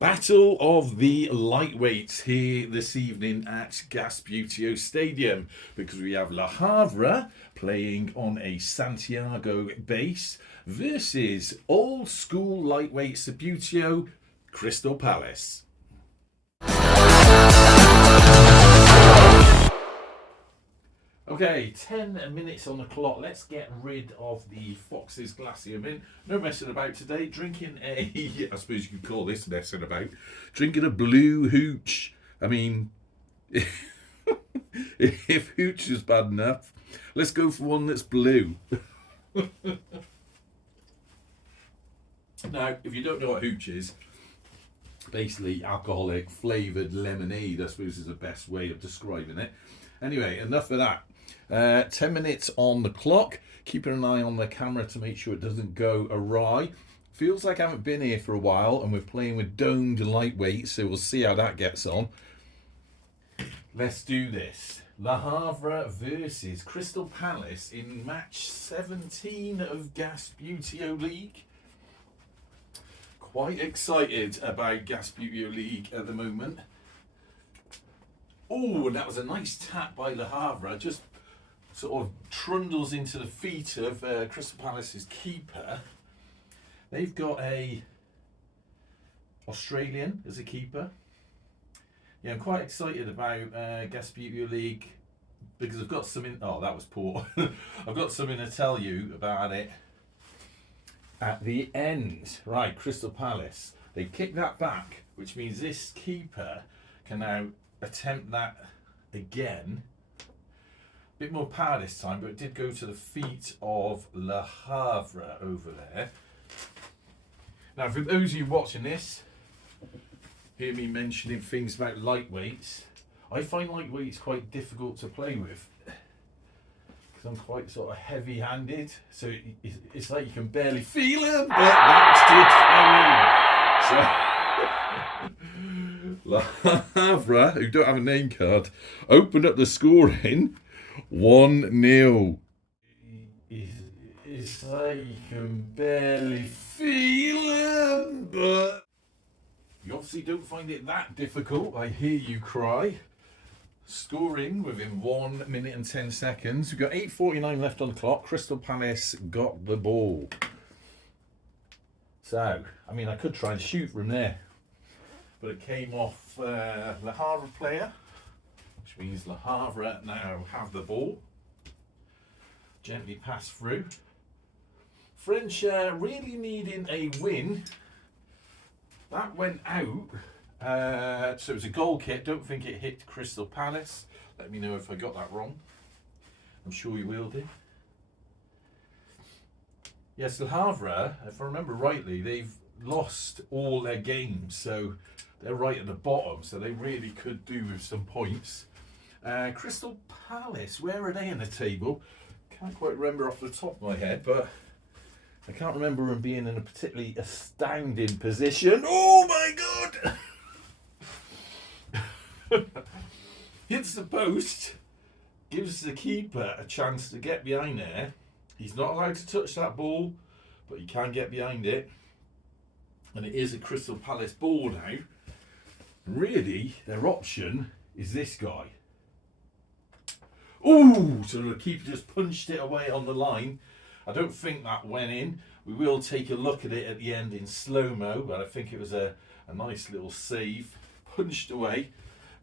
Battle of the lightweights here this evening at Gasbbuteo Stadium because we have Le Havre playing on a Santiago base versus old school lightweight Sabuteo Crystal Palace. Okay, 10 minutes on the clock. Let's get rid of the Fox's Glacier Mint. No messing about today. Drinking a, I suppose you could call this messing about, drinking a blue hooch. I mean, if hooch is bad enough, let's go for one that's blue. Now, if you don't know what hooch is, basically alcoholic flavoured lemonade, I suppose is the best way of describing it. Anyway, enough of that. 10 minutes on the clock. Keeping an eye on the camera to make sure it doesn't go awry. Feels like I haven't been here for a while, and we're playing with domed lightweight, so we'll see how that gets on. Let's do this. Le Havre versus Crystal Palace in match 17 of Gasbbuteo League. Quite excited about Gasbbuteo League at the moment. Oh, and that was a nice tap by Le Havre. Just sort of trundles into the feet of Crystal Palace's keeper. They've got a Australian as a keeper. Yeah, I'm quite excited about Gasbbuteo League because I've got something. Oh, that was poor. I've got something to tell you about it at the end. Right, Crystal Palace. They kick that back, which means this keeper can now attempt that again. A bit more power this time, but it did go to the feet of Le Havre over there. Now, for those of you watching this, hear me mentioning things about lightweights. I find lightweights quite difficult to play with because I'm quite sort of heavy-handed, so it's like you can barely feel them, but that's good. Le Havre, who don't have a name card, opened up the scoring 1-0. It's like you can barely feel him, but you obviously don't find it that difficult. I hear you cry. Scoring within 1 minute and 10 seconds. We've got 8:49 left on the clock. Crystal Palace got the ball. So, I mean, I could try and shoot from there, but it came off Le Havre player, which means Le Havre now have the ball. Gently pass through. French really needing a win. That went out. So it was a goal kick. Don't think it hit Crystal Palace. Let me know if I got that wrong. I'm sure you will do. Yes, Le Havre, if I remember rightly, they've lost all their games. So they're right at the bottom. So they really could do with some points. Crystal Palace, where are they in the table? Can't quite remember off the top of my head, but I can't remember them being in a particularly astounding position. Oh my God! Hits the post, gives the keeper a chance to get behind there. He's not allowed to touch that ball, but he can get behind it. And it is a Crystal Palace ball now. Really, their option is this guy. Ooh, so the keeper just punched it away on the line. I don't think that went in. We will take a look at it at the end in slow-mo, but I think it was a nice little save. Punched away.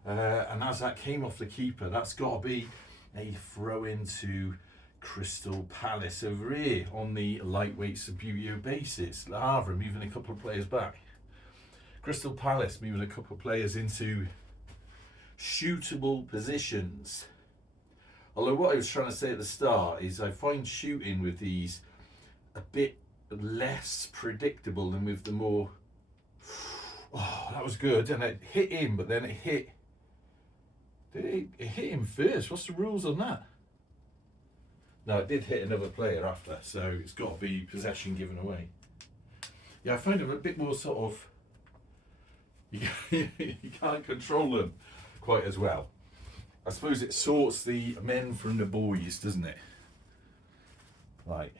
And as that came off the keeper, that's got to be a throw into Crystal Palace over here on the lightweight Sabuteo basis. Le Havre moving a couple of players back. Crystal Palace moving a couple of players into shootable positions. Although what I was trying to say at the start is I find shooting with these a bit less predictable than with the more... Oh, that was good. And it hit him, but then it hit... It hit him first. What's the rules on that? No, it did hit another player after, so it's got to be possession given away. Yeah, I find them a bit more sort of... You can't control them quite as well. I suppose it sorts the men from the boys, doesn't it? Right,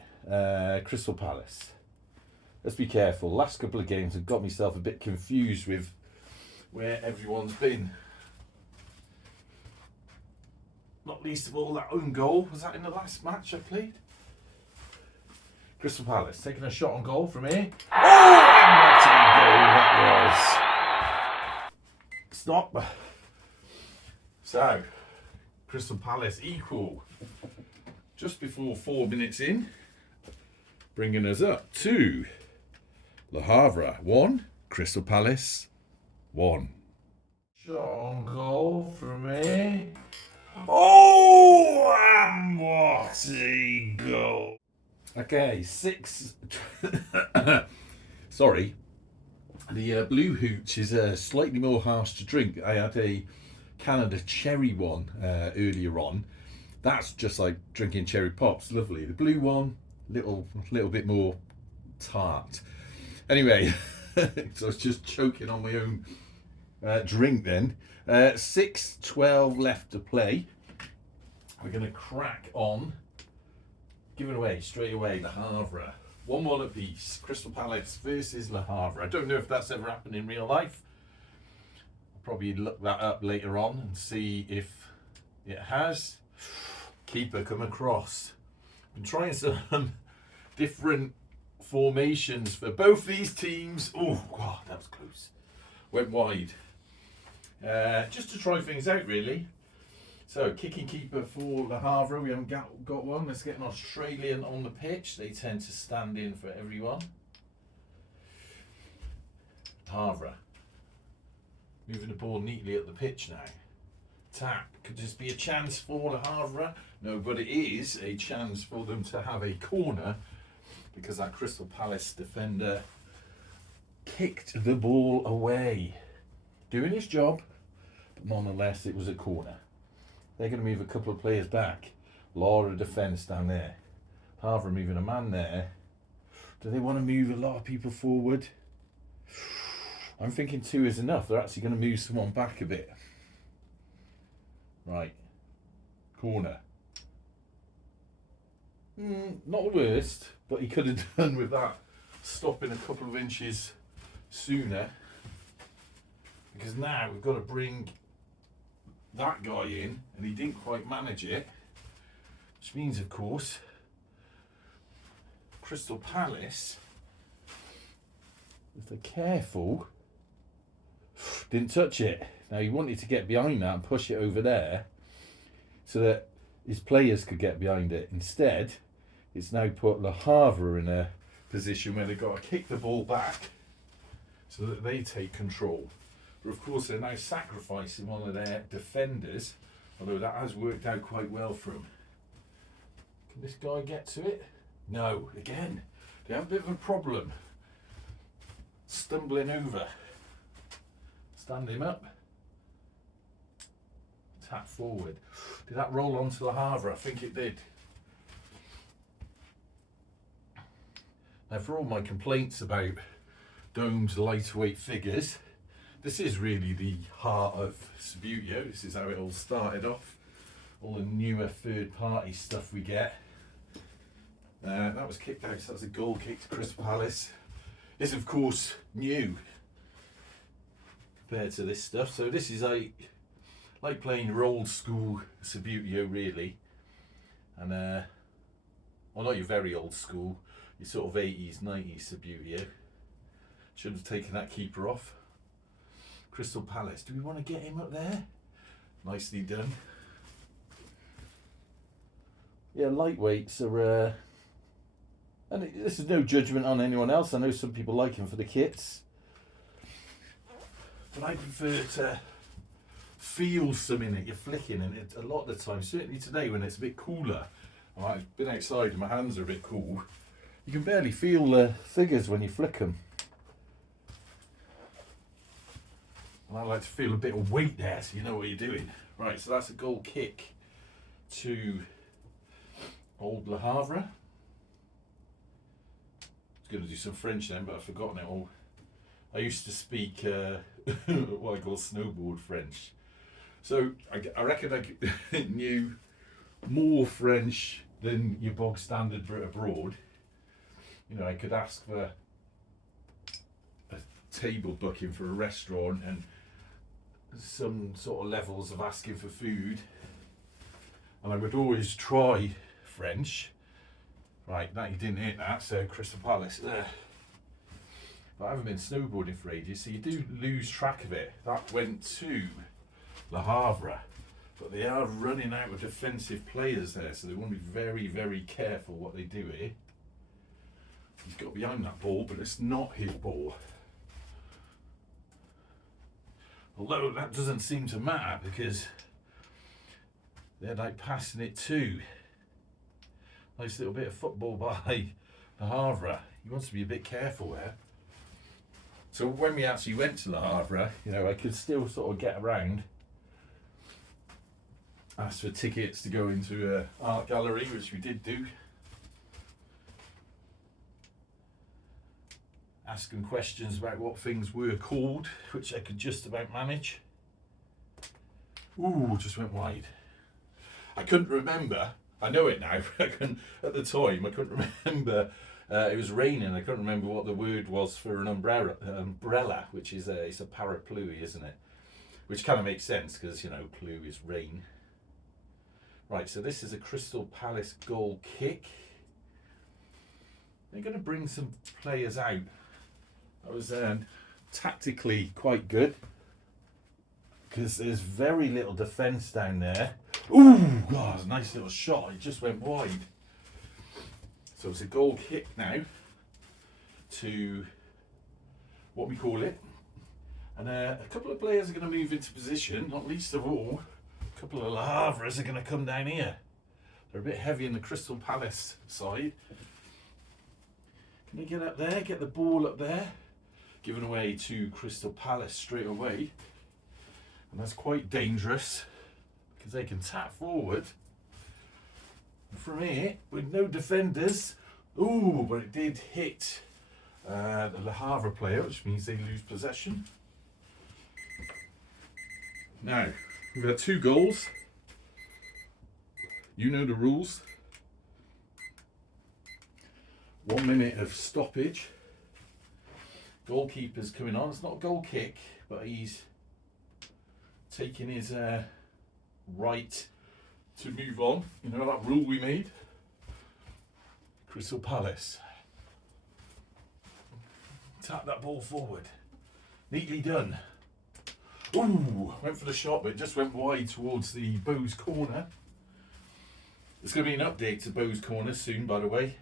Crystal Palace. let's be careful. Last couple of games have got myself a bit confused with where everyone's been. Not least of all that own goal. Was that in the last match I played? Crystal Palace taking a shot on goal from here. Oh, what a goal that was. Stop. So, Crystal Palace equal just before 4 minutes in, bringing us up to Le Havre 1, Crystal Palace 1. Shot on goal from here. Oh, and what a goal. Okay, 6. Sorry. The Blue Hooch is slightly more harsh to drink. I had a Canada cherry one earlier on. That's just like drinking cherry pops. Lovely. The blue one, little bit more tart. Anyway, so I was just choking on my own drink then. 6:12 left to play. We're going to crack on. Giving away straight away Le Havre. 1-1 apiece. Crystal Palace versus Le Havre. I don't know if that's ever happened in real life. I'll probably look that up later on and see if it has. Keeper come across. Been trying some different formations for both these teams. Oh, God, that was close. Went wide. Just to try things out, really. So, kicking keeper for Le Havre. We haven't got one. Let's get an Australian on the pitch. They tend to stand in for everyone. Havre. Moving the ball neatly up the pitch now. Tap. Could this be a chance for Le Havre? No, but it is a chance for them to have a corner because that Crystal Palace defender kicked the ball away. Doing his job, but nonetheless it was a corner. They're going to move a couple of players back. A lot of defence down there. Havre moving a man there. Do they want to move a lot of people forward? I'm thinking 2 is enough. They're actually going to move someone back a bit. Right. Corner. Not the worst, but he could have done with that stopping a couple of inches sooner. Because now we've got to bring that guy in, and he didn't quite manage it, which means, of course, Crystal Palace, if they're careful, didn't touch it. Now he wanted to get behind that and push it over there so that his players could get behind it. Instead, it's now put Le Havre in a position where they've got to kick the ball back so that they take control. But of course they're now sacrificing one of their defenders, although that has worked out quite well for them. Can this guy get to it? No, again, they have a bit of a problem. Stumbling over. Stand him up. Tap forward. Did that roll onto Le Havre? I think it did. Now for all my complaints about Dome's lightweight figures, this is really the heart of Gasbbuteo. This is how it all started off. All the newer third-party stuff we get. That was kicked out, so that's a goal kick to Crystal Palace. This, of course, new compared to this stuff. So this is like playing your old school Gasbbuteo, really. And, well, not your very old school, your sort of 80s, 90s Gasbbuteo. Should have taken that keeper off. Crystal Palace. Do we want to get him up there? Nicely done. Yeah, lightweights are... and this is no judgment on anyone else. I know some people like him for the kits. But I prefer to feel some in it. You're flicking in it a lot of the time. Certainly today when it's a bit cooler. I've been outside and my hands are a bit cool. You can barely feel the figures when you flick them. And I like to feel a bit of weight there so you know what you're doing. Right, so that's a goal kick to old Le Havre. I was going to do some French then, but I've forgotten it all. I used to speak what I call snowboard French. So I reckon I knew more French than your bog standard Brit abroad. You know, I could ask for table booking for a restaurant and some sort of levels of asking for food, and I would always try French. Right, that you didn't hit that, so Crystal Palace there. But I haven't been snowboarding for ages, so you do lose track of it. That went to Le Havre, but they are running out of defensive players there, so they want to be very, very careful what they do here. He's got behind that ball, but it's not his ball. Although that doesn't seem to matter because they're like passing it to. Nice little bit of football by Le Havre. He wants to be a bit careful there. So when we actually went to Le Havre, you know, I could still sort of get around. Asked for tickets to go into an art gallery, which we did do. Ask them questions about what things were called, which I could just about manage. Ooh, just went wide. I couldn't remember. I know it now. At the time, I couldn't remember. It was raining. I couldn't remember what the word was for an umbrella, which is it's a parapluie, isn't it? Which kind of makes sense because, you know, pluie is rain. Right, so this is a Crystal Palace goal kick. They're going to bring some players out. That was tactically quite good because there's very little defence down there. Ooh, God, a nice little shot. It just went wide. So it's a goal kick now to what we call it. And a couple of players are going to move into position, not least of all, a couple of Le Havres are going to come down here. They're a bit heavy in the Crystal Palace side. Can they get up there, get the ball up there? Given away to Crystal Palace straight away. And that's quite dangerous because they can tap forward. And from here, with no defenders, ooh, but it did hit the Le Havre player, which means they lose possession. Now, we've had 2 goals. You know the rules. 1 minute of stoppage. Goalkeeper's coming on. It's not a goal kick, but he's taking his right to move on. You know that rule we made? Crystal Palace. Tap that ball forward. Neatly done. Ooh, went for the shot, but it just went wide towards the Bowes corner. There's going to be an update to Bowes corner soon, by the way.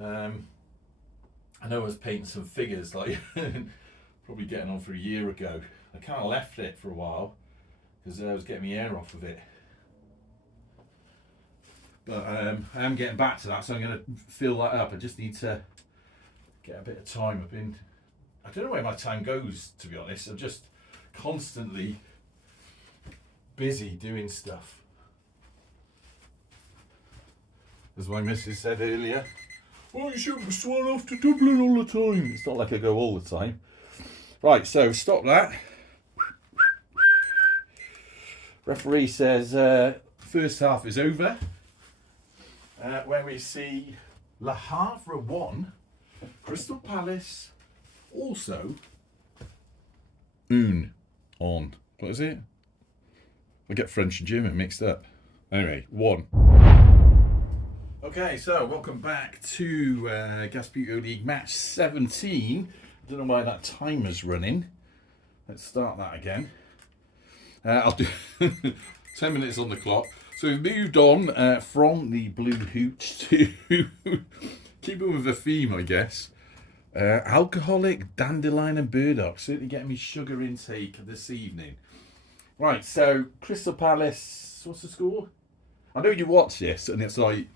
I know I was painting some figures, like probably getting on for a year ago. I kind of left it for a while because I was getting my hair off of it. But I am getting back to that, so I'm going to fill that up. I just need to get a bit of time. I don't know where my time goes, to be honest. I'm just constantly busy doing stuff. As my missus said earlier, well, you shouldn't swan off to Dublin all the time. It's not like I go all the time. Right, so stop that. Referee says first half is over. Where we see Le Havre 1, Crystal Palace also on. What is it? I get French and German mixed up. Anyway, 1. Okay, so welcome back to Gasbbuteo League match 17. I don't know why that timer's running. Let's start that again. I'll do 10 minutes on the clock. So we've moved on from the blue hooch to keeping with the theme, I guess. Alcoholic dandelion and burdock. Certainly getting me sugar intake this evening. Right, so Crystal Palace, what's the score? I know you watch this and it's like,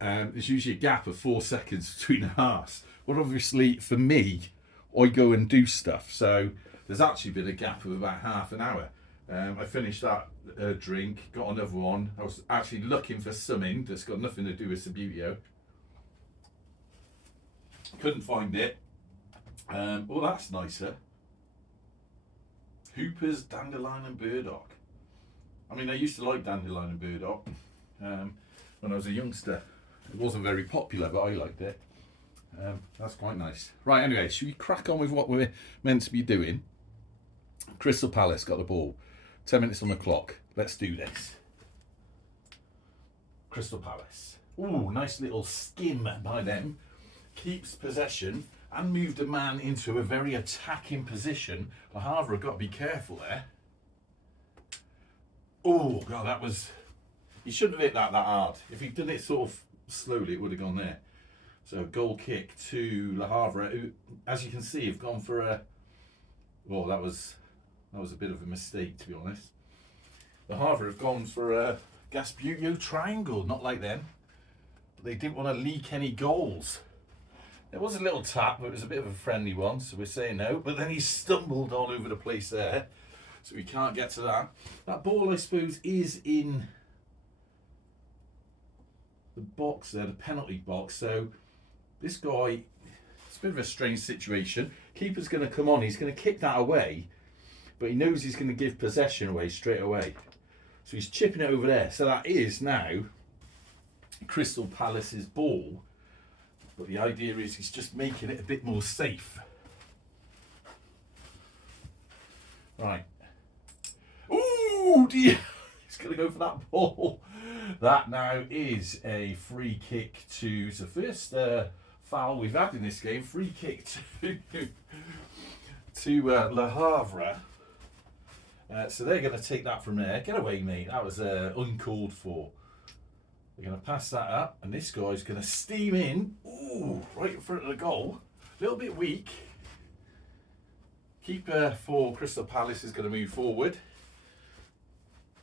there's usually a gap of 4 seconds between the halves. Well, obviously, for me, I go and do stuff. So there's actually been a gap of about half an hour. I finished that drink, got another one. I was actually looking for something that's got nothing to do with Sabuteo. Couldn't find it. Well, that's nicer. Hooper's Dandelion and Burdock. I mean, I used to like Dandelion and Burdock when I was a youngster. It wasn't very popular, but I liked it. That's quite nice. Right, anyway, should we crack on with what we're meant to be doing? Crystal Palace got the ball. 10 minutes on the clock. Let's do this. Crystal Palace. Ooh, nice little skim by them. Keeps possession and moved a man into a very attacking position. The Havre have got to be careful there. Oh, God, that was... He shouldn't have hit that hard. If he'd done it sort of slowly, it would have gone there. So, goal kick to Le Havre, who, as you can see, have gone for a... Well, that was a bit of a mistake, to be honest. Le Havre have gone for a Gasbbuteo triangle, not like them. But they didn't want to leak any goals. There was a little tap, but it was a bit of a friendly one, so we're saying no. But then he stumbled all over the place there, so we can't get to that. That ball, I suppose, is in the box there, the penalty box. So this guy, it's a bit of a strange situation. Keeper's going to come on, he's going to kick that away, but he knows he's going to give possession away straight away. So he's chipping it over there. So that is now Crystal Palace's ball. But the idea is he's just making it a bit more safe. Right. Ooh, dear. He's going to go for that ball. That now is a free kick to... It's the first foul we've had in this game. Free kick to Le Havre. So they're going to take that from there. Get away, mate. That was uncalled for. They're going to pass that up, and this guy's going to steam in. Ooh, right in front of the goal. A little bit weak. Keeper for Crystal Palace is going to move forward.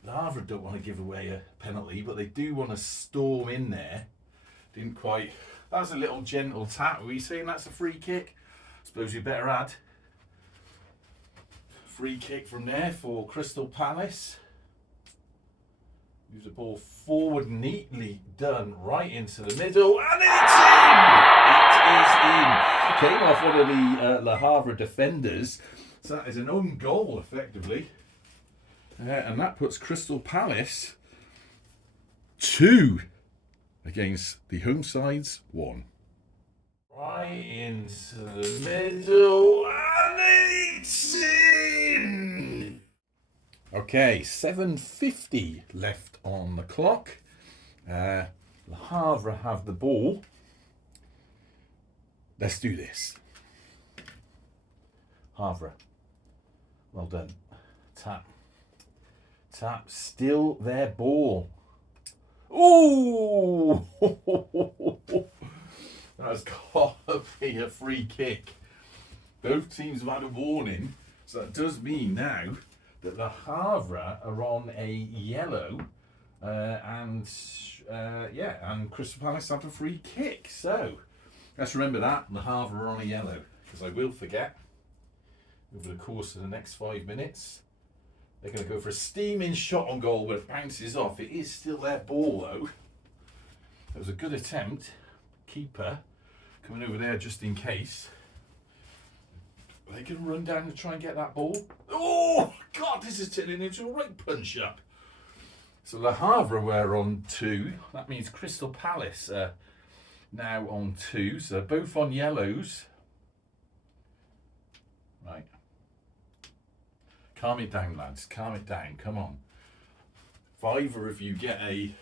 The Havre don't want to give away a penalty, but they do want to storm in there. Didn't quite. That was a little gentle tap. Were you saying that's a free kick? Suppose you better add. Free kick from there for Crystal Palace. Moves the ball forward, neatly done, right into the middle, and it's in! It is in. Came off one of the Le Havre defenders, so that is an own goal, effectively. And that puts Crystal Palace 2 against the home side's 1. Right into the middle, and it's in! Okay, 7:50 left on the clock. Le Havre have the ball. Let's do this. Havre. Well done. Tap. Tap. Still their ball. Ooh! That's got to be a free kick. Both teams have had a warning, so that does mean now that the Havre are on a yellow, and Crystal Palace have a free kick. So let's remember that the Havre are on a yellow, because I will forget over the course of the next 5 minutes. They're going to go for a steaming shot on goal, but it bounces off. It is still their ball though. It was a good attempt. Keeper coming over there just in case. They can run down and try and get that ball. Oh, God, this is turning into a right punch-up. So Le Havre were on 2. That means Crystal Palace are now on 2. So they're both on yellows. Right. Calm it down, lads. Calm it down. Come on. If either of you get a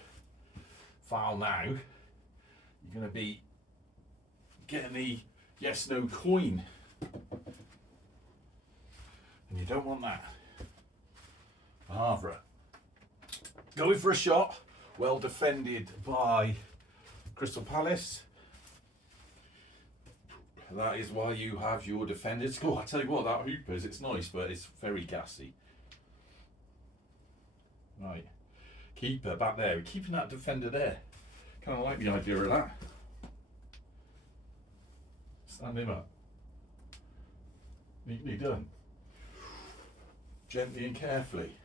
foul now, you're going to be getting the yes-no coin. And you don't want that. Havre going for a shot. Well defended by Crystal Palace. That is why you have your defenders. Oh, I tell you what, that hoopers, it's nice, but it's very gassy. Right. Keeper back there. We're keeping that defender there. Kind of like the idea of that. Stand him up. Neatly done. Gently and carefully.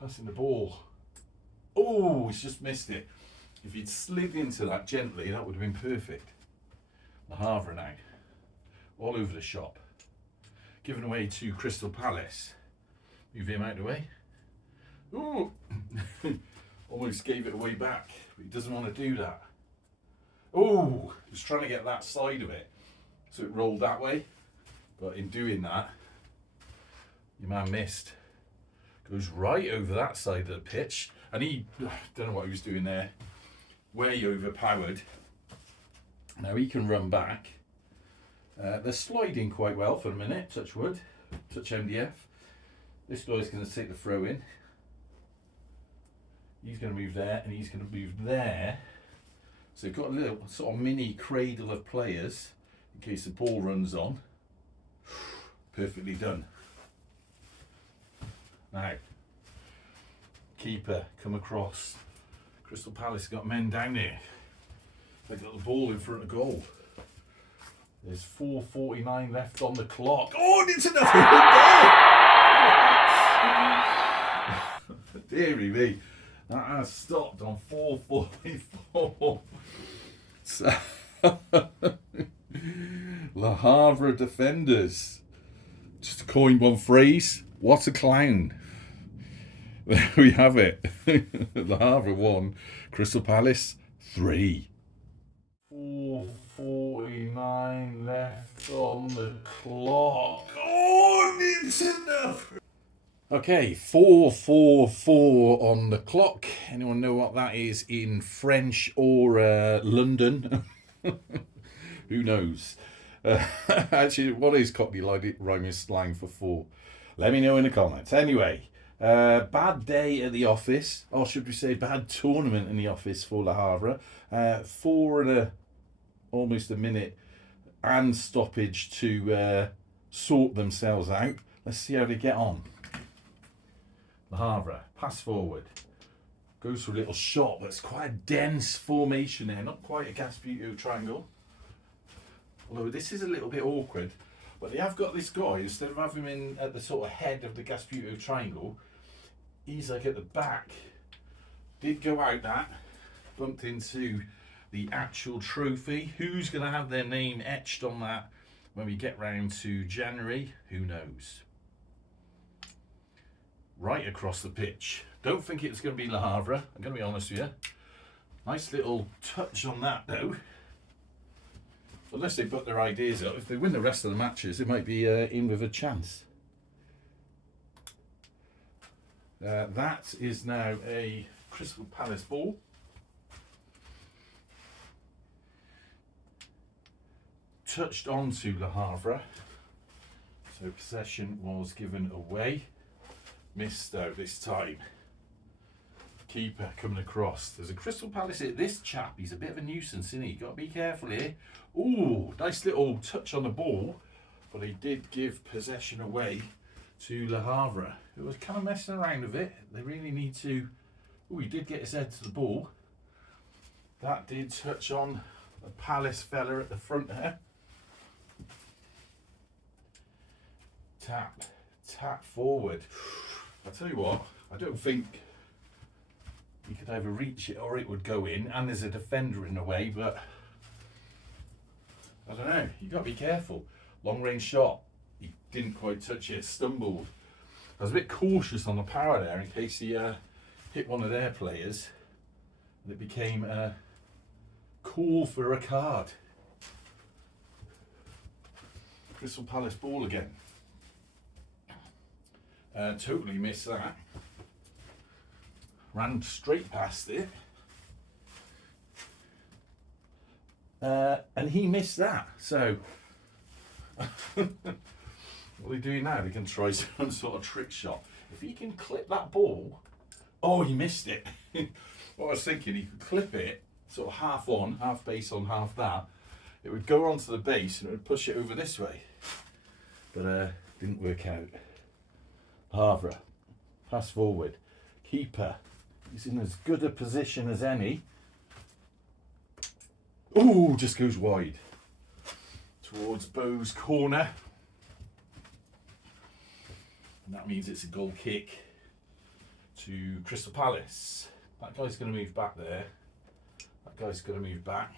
Passing the ball. Oh, he's just missed it. If he'd slid into that gently, that would have been perfect. The Havre now. All over the shop. Given away to Crystal Palace. Move him out of the way. Ooh! Almost gave it away back, but he doesn't want to do that. Oh, he was trying to get that side of it, so it rolled that way. But in doing that, your man missed. Goes right over that side of the pitch, and he, don't know what he was doing there, way overpowered. Now he can run back. They're sliding quite well for a minute, touch wood, touch MDF. This guy's going to take the throw in. He's going to move there, and he's going to move there. So they've got a little sort of mini cradle of players in case the ball runs on. Perfectly done. Now, keeper come across. Crystal Palace got men down there. They've got the ball in front of goal. There's 4:49 left on the clock. Oh, and it's another goal! Deary me. That has stopped on 4:44. So, Le Havre defenders. Just to coin one phrase, what a clown. There we have it. Le Havre 1, Crystal Palace 3. 4:49 left on the clock. Oh, it's enough. Okay, 4:44 on the clock. Anyone know what that is in French or London? Who knows? Actually, what is Cockney rhyming slang for 4? Let me know in the comments. Anyway, bad day at the office, or should we say bad tournament in the office for Le Havre. 4 and almost a minute and stoppage to sort themselves out. Let's see how they get on. Le Havre, pass forward. Goes for a little shot, but it's quite a dense formation there. Not quite a Gasbbuteo triangle. Although this is a little bit awkward. But they have got this guy, instead of having him in at the sort of head of the Gasbbuteo triangle, he's like at the back. Did go out that. Bumped into the actual trophy. Who's going to have their name etched on that when we get round to January? Who knows? Right across the pitch. Don't think it's going to be Le Havre, I'm going to be honest with you. Nice little touch on that though. Unless they put their ideas up, if they win the rest of the matches, it might be in with a chance. That is now a Crystal Palace ball. Touched onto Le Havre. So possession was given away. Missed out this time. Keeper coming across. There's a Crystal Palace here. This chap, he's a bit of a nuisance, isn't he? Got to be careful here. Ooh, nice little touch on the ball, but he did give possession away to Le Havre, who was kind of messing around with it. They really need to. Ooh, he did get his head to the ball. That did touch on the Palace fella at the front there. Tap forward. I tell you what, I don't think you could either reach it or it would go in, and there's a defender in the way, but I don't know, you've got to be careful. Long range shot, he didn't quite touch it, stumbled. I was a bit cautious on the power there in case he hit one of their players and it became a call for a card. Crystal Palace ball again. Totally missed that. Ran straight past it. And he missed that. So, what are they doing now? They can try some sort of trick shot. If he can clip that ball, oh, he missed it. What I was thinking, he could clip it, sort of half on, half base on, half that. It would go onto the base and it would push it over this way. But didn't work out. Havre, pass forward. Keeper, he's in as good a position as any. Ooh, just goes wide. Towards Bo's corner. And that means it's a goal kick to Crystal Palace. That guy's going to move back there. That guy's going to move back.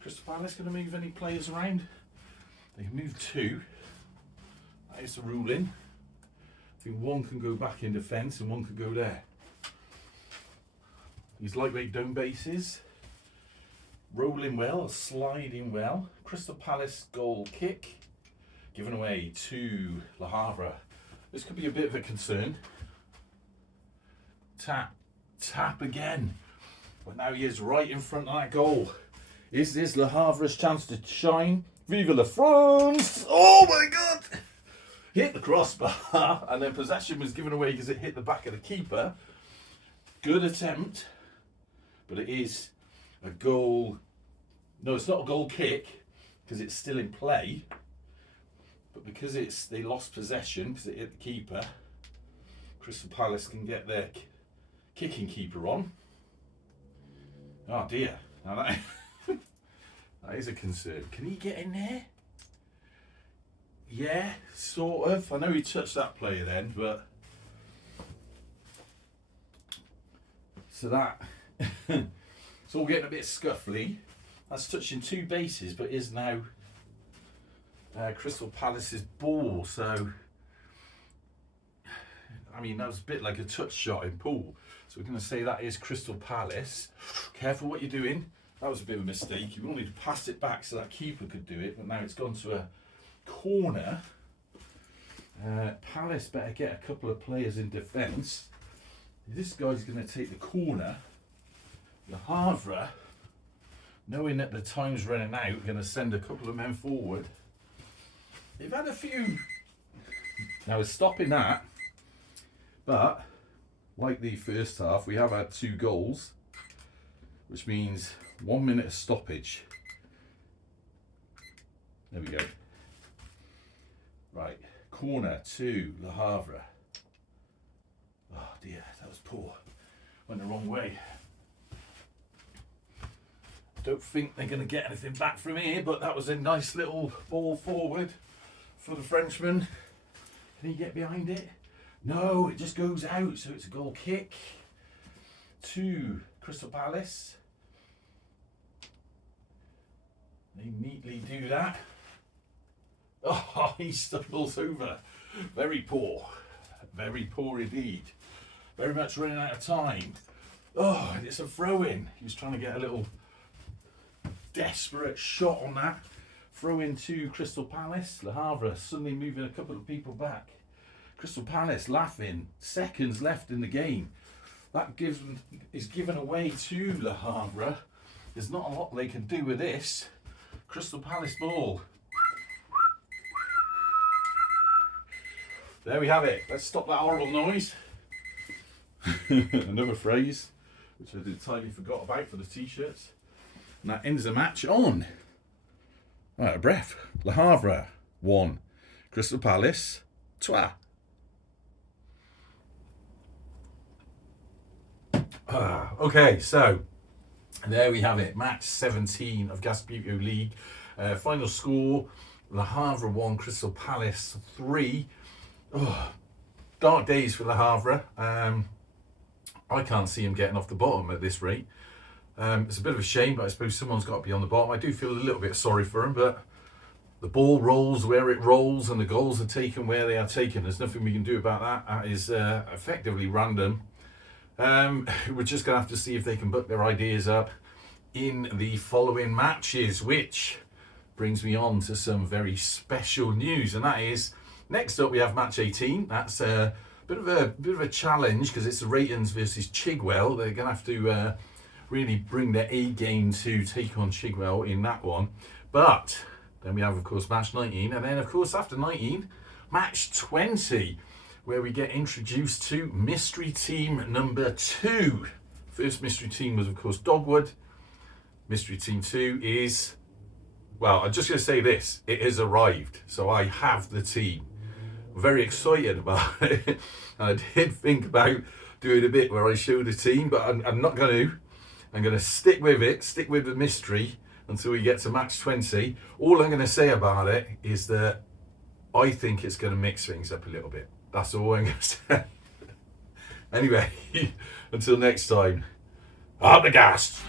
Crystal Palace going to move any players around? They can move 2. That is the ruling. I think one can go back in defence and one can go there. These lightweight dome bases, rolling well, sliding well. Crystal Palace goal kick, given away to Le Havre. This could be a bit of a concern. Tap, tap again. But now he is right in front of that goal. Is this Le Havre's chance to shine? Vive la France! Oh my God! Hit the crossbar, and then possession was given away because it hit the back of the keeper. Good attempt, but it is a goal. No, it's not a goal kick because it's still in play. But because they lost possession because it hit the keeper, Crystal Palace can get their kicking keeper on. Oh dear! Now that that is a concern. Can he get in there? Yeah, sort of. I know he touched that player then, but so that it's all getting a bit scuffly. That's touching two bases, but is now Crystal Palace's ball. So, I mean, that was a bit like a touch shot in pool. So we're going to say that is Crystal Palace. Careful what you're doing. That was a bit of a mistake. You wanted to pass it back so that keeper could do it, but now it's gone to a corner. Palace better get a couple of players in defence. This guy's going to take the corner. Le Havre, knowing that the time's running out, going to send a couple of men forward. They've had a few. Now, it's stopping that, but like the first half, we have had 2 goals, which means 1 minute of stoppage. There we go. Right, corner to Le Havre. Oh dear, that was poor. Went the wrong way. Don't think they're going to get anything back from here, but that was a nice little ball forward for the Frenchman. Can he get behind it? No, it just goes out, so it's a goal kick to Crystal Palace. They neatly do that. Oh, he stumbles over. Very poor. Very poor indeed. Very much running out of time. Oh, and it's a throw-in. He was trying to get a little desperate shot on that. Throw-in to Crystal Palace. Le Havre suddenly moving a couple of people back. Crystal Palace laughing. Seconds left in the game. That is given away to Le Havre. There's not a lot they can do with this. Crystal Palace ball. There we have it. Let's stop that horrible noise. Another phrase, which I entirely forgot about for the t-shirts. And that ends the match on. Right, a breath. Le Havre 1, Crystal Palace 2. Okay, so there we have it. Match 17 of Gasbbuteo League. Final score: Le Havre 1, Crystal Palace 3. Oh, dark days for Le Havre. I can't see him getting off the bottom at this rate. It's a bit of a shame, but I suppose someone's got to be on the bottom. I do feel a little bit sorry for him, but the ball rolls where it rolls and the goals are taken where they are taken. There's nothing we can do about that. That is effectively random. We're just going to have to see if they can book their ideas up in the following matches, which brings me on to some very special news, and that is next up we have match 18. That's a bit of a challenge because it's the Ratons versus Chigwell. They're going to have to really bring their A game to take on Chigwell in that one. But then we have, of course, match 19, and then, of course, after 19, match 20, where we get introduced to mystery team number 2. First mystery team was, of course, Dogwood. Mystery team 2 is, well, I'm just going to say this: it has arrived. So I have the team. I'm very excited about it. I did think about doing a bit where I show the team, but I'm not going to. I'm going to stick with it, stick with the mystery until we get to match 20. All I'm going to say about it is that I think it's going to mix things up a little bit. That's all I'm going to say. Anyway, until next time, up the gas.